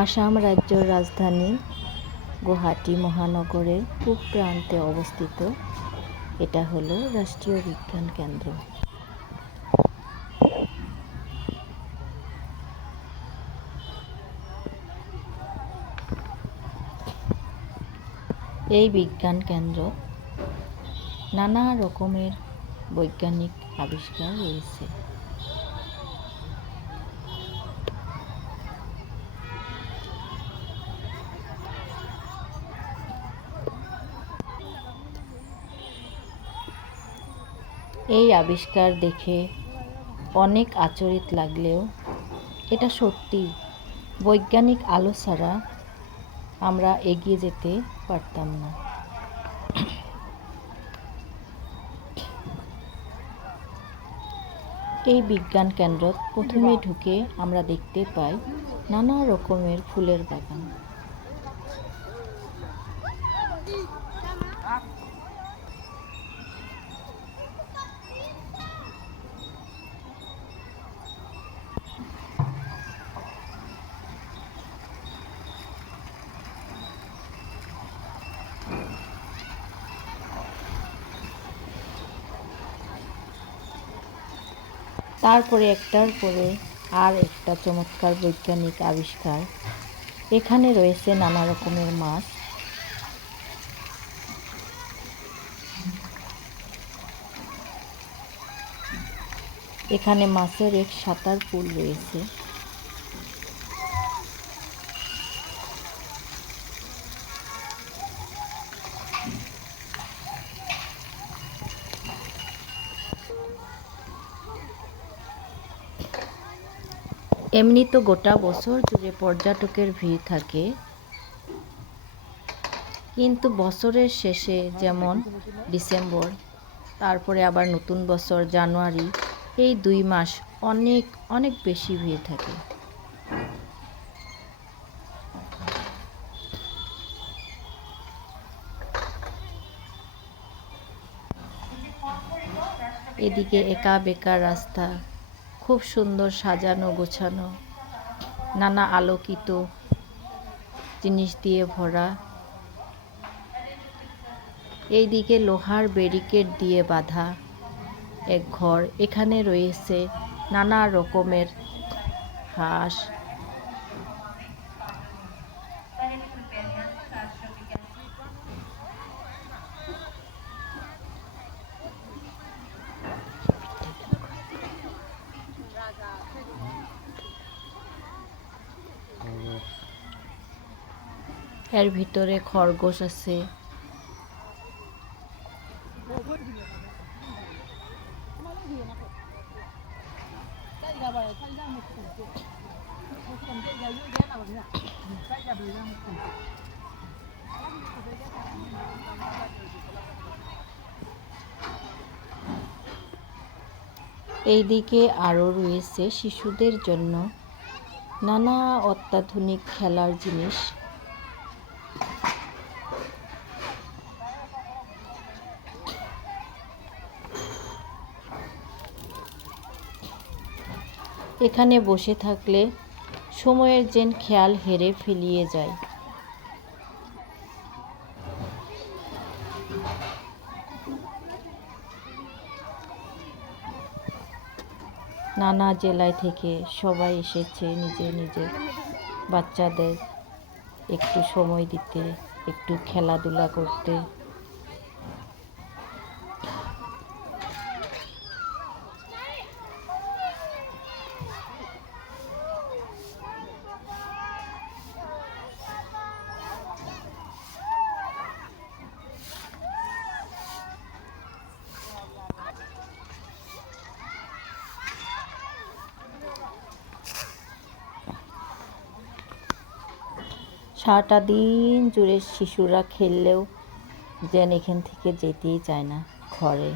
আসাম রাজ্যের রাজধানী গুয়াহাটি মহানগরের পূব প্রান্তে অবস্থিত এটা হলো রাষ্ট্রীয় বিজ্ঞান কেন্দ্র। এই বিজ্ঞান কেন্দ্র নানা রকমের বৈজ্ঞানিক আবিষ্কার রয়েছে। এই আবিষ্কার দেখে অনেক আচরিত লাগলেও এটা সত্যি, বৈজ্ঞানিক আলো ছাড়া আমরা এগিয়ে যেতে পারতাম না। এই বিজ্ঞান কেন্দ্রত প্রথমে ঢুকে আমরা দেখতে পাই নানা রকমের ফুলের বাগান। তারপরে একটার পরে আর একটা চমৎকার বৈজ্ঞানিক আবিষ্কার। এখানে রয়েছে নানা রকমের মাছ। এখানে মাছের এক সাঁতার পুল রয়েছে। এমনি তো গোটা বছর জুড়ে পর্যটকের ভিড় থাকে, কিন্তু বছরের শেষে যেমন ডিসেম্বর, তারপরে আবার নতুন বছর জানুয়ারি, এই 2 মাস অনেক অনেক বেশি ভিড় থাকে। এদিকে একা বেকা রাস্তা, খুব সুন্দর সাজানো গোছানো, নানা আলোকিত জিনিস দিয়ে ভরা। এইদিকে লোহার ব্যারিকেড দিয়ে বাঁধা এক ঘর, এখানে রয়েছে নানা রকমের হাঁস। এর ভিতরে খরগোশ আছে। এইদিকে আরও রয়েছে শিশুদের জন্য নানা অত্যাধুনিক খেলার জিনিস। এখানে বসে থাকলে সময়ের যেন খেয়াল হেরে ফেলিয়ে যায়। নানা জেলায় থেকে সবাই এসেছে নিজের নিজের বাচ্চাদের একটু সময় দিতে, একটু খেলাধুলা করতে। সারাটা দিন জুড়ে শিশুরা খেললেও যেন এখান থেকে যেতেই চায় না ঘরে।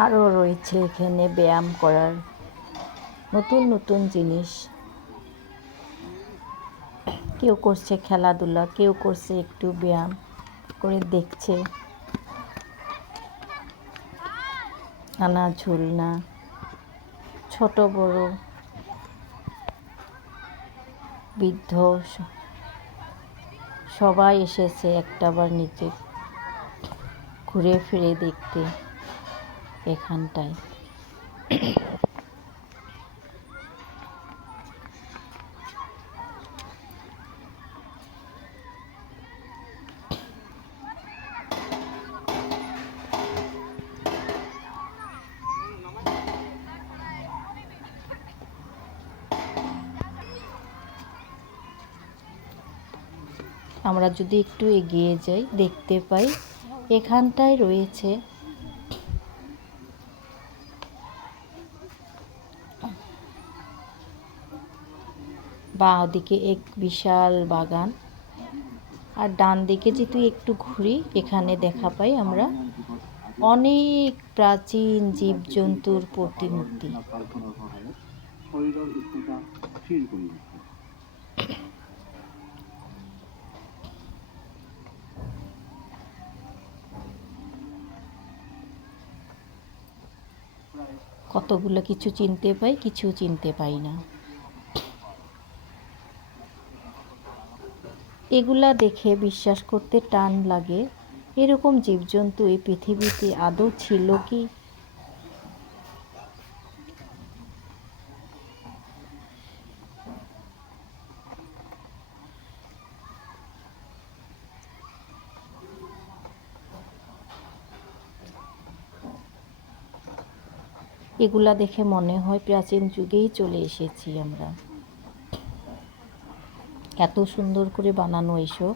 আরও রয়েছে এখানে ব্যায়াম করার নতুন নতুন জিনিস। কেউ করছে খেলাধুলা, কেউ করছে একটু ব্যায়াম করে দেখছে। নানা ঝুলনা, ছোট বড়, বৃদ্ধ সবাই এসেছে একটাবার নিচে ঘুরে ফিরে দেখতে এখানটায়। আমরা যদি একটু এগিয়ে যাই দেখতে পাই এখানটায় রয়েছে বাঁ দিকে এক বিশাল বাগান, আর ডান দিকে যদি একটু ঘুরি এখানে দেখা পাই আমরা অনেক প্রাচীন জীবজন্তুর প্রতিমূর্তি। কতগুলো কিছু চিনতে পাই, কিছু চিনতে পাই না। এগুলা দেখে বিশ্বাস করতে টান লাগে এরকম জীবজন্তু এই পৃথিবীতে আদৌ ছিল কি। এগুলা দেখে মনে হয় প্রাচীন যুগেই চলে এসেছি আমরা। এত সুন্দর করে বানানো এসব।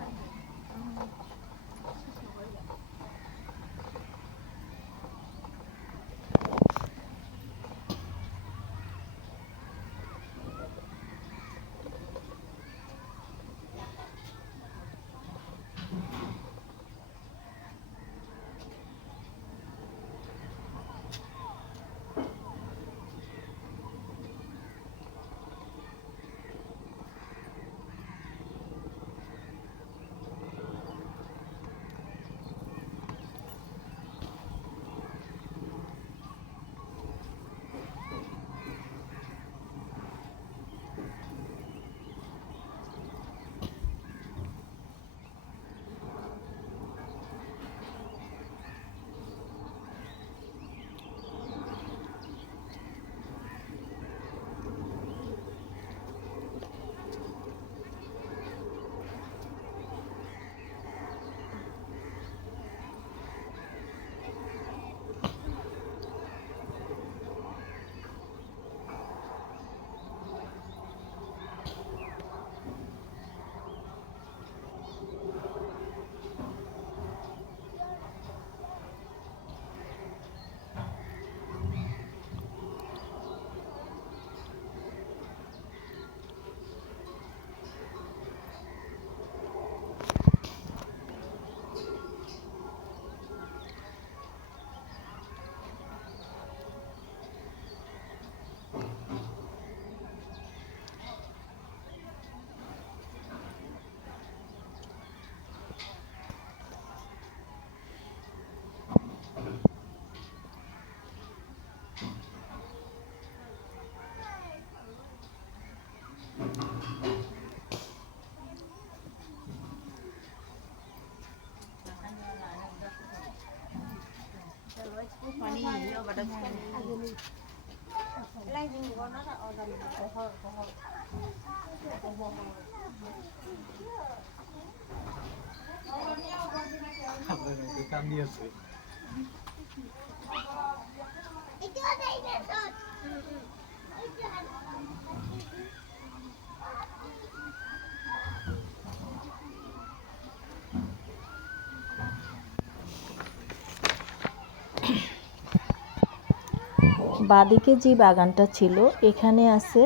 বাদিকে যে বাগানটা ছিল এখানে আছে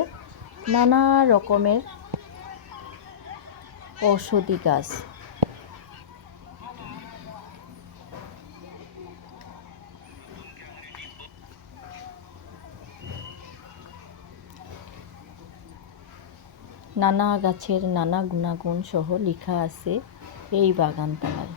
নানা রকমের ঔষধি গাছ। নানা গাছের নানা গুণাগুণ সহ লেখা আছে এই বাগানতলায়।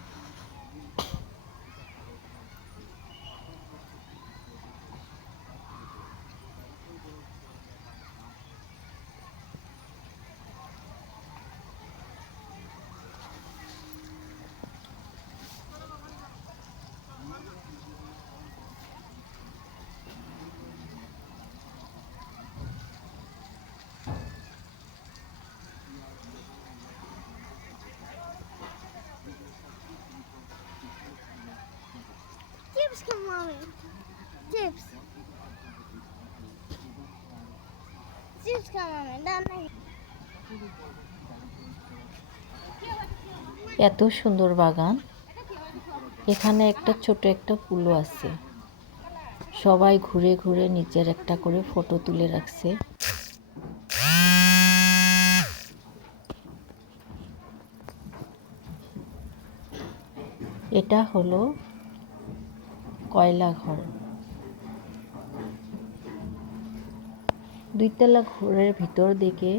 Chips, come on. Chips. Chips, come on. Done. এত সুন্দর বাগান। এখানে একটা ছোট একটা পুলও আছে। সবাই ঘুরে ঘুরে নিজের একটা করে ফটো তুলে রাখছে। এটা হলো কয়লা ঘর। দুইতলা ঘরের ভিতর দিকে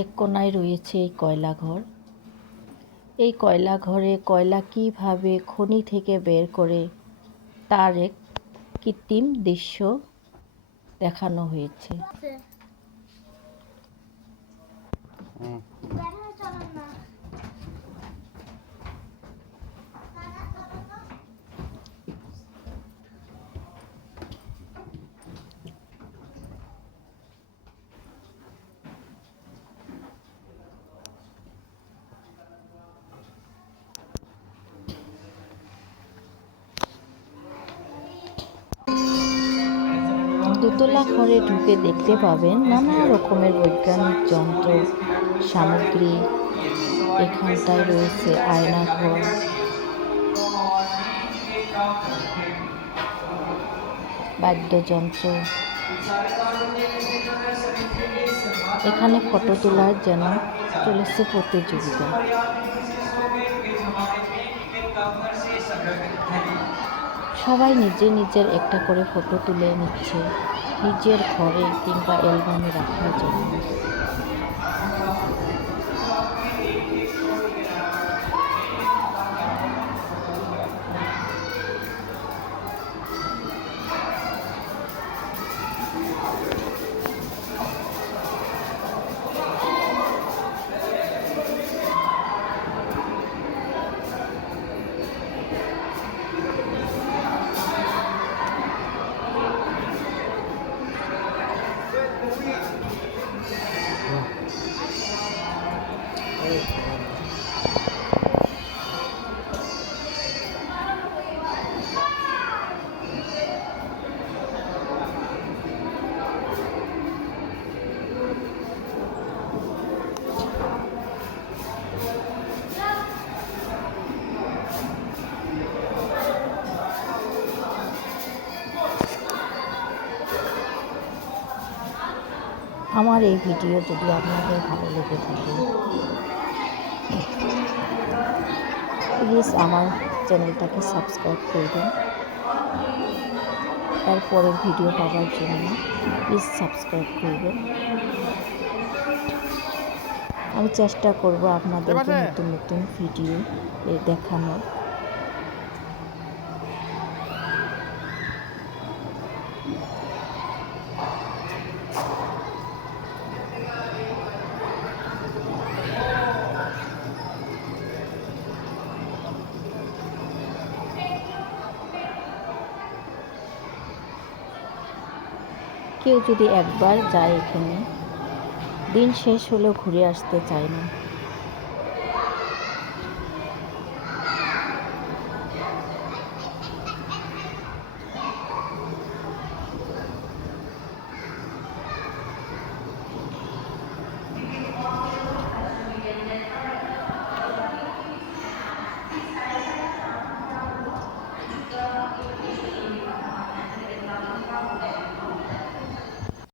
এক কোণায় রয়েছে এই কয়লা ঘর। এই কয়লা ঘরে কয়লা কিভাবে খনি থেকে বের করে তার এক কৃত্রিম দৃশ্য দেখানো হয়েছে। দোতলা ঘরে ঢুকে দেখতে পাবেন নানা রকমের বৈজ্ঞানিক যন্ত্র সামগ্রী। এখানটায় রয়েছে আয়নাঘর, বাদ্যযন্ত্র। এখানে ফটো তোলার যেন চলেছে প্রতিযোগিতা। সবাই নিজের নিজের একটা করে ফটো তুলে নিচ্ছে নিজের ঘরে কিংবা অ্যালবামে রাখার জন্য। আমার এই ভিডিও যদি আপনাদের ভালো লেগে থাকে প্লিজ আমার চ্যানেলটাকে সাবস্ক্রাইব করবেন। এরপরের ভিডিও পাওয়ার জন্য প্লিজ সাবস্ক্রাইব করবেন। আমি চেষ্টা করব আপনাদেরকে নতুন নতুন ভিডিও দেখানোর। কেউ যদি একবার যায় এখানে দিন শেষ হলেও ঘুরে আসতে চায় না।